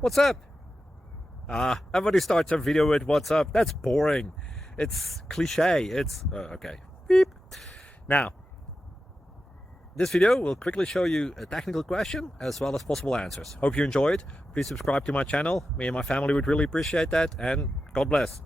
What's up? Everybody starts a video with what's up. That's boring. It's cliche. It's okay. Beep. Now, this video will quickly show you a technical question as well as possible answers. Hope you enjoyed. Please subscribe to my channel. Me and my family would really appreciate that, and God bless.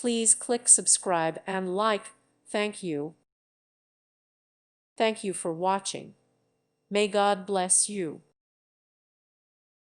Please click subscribe and like. Thank you. Thank you for watching. May God bless you.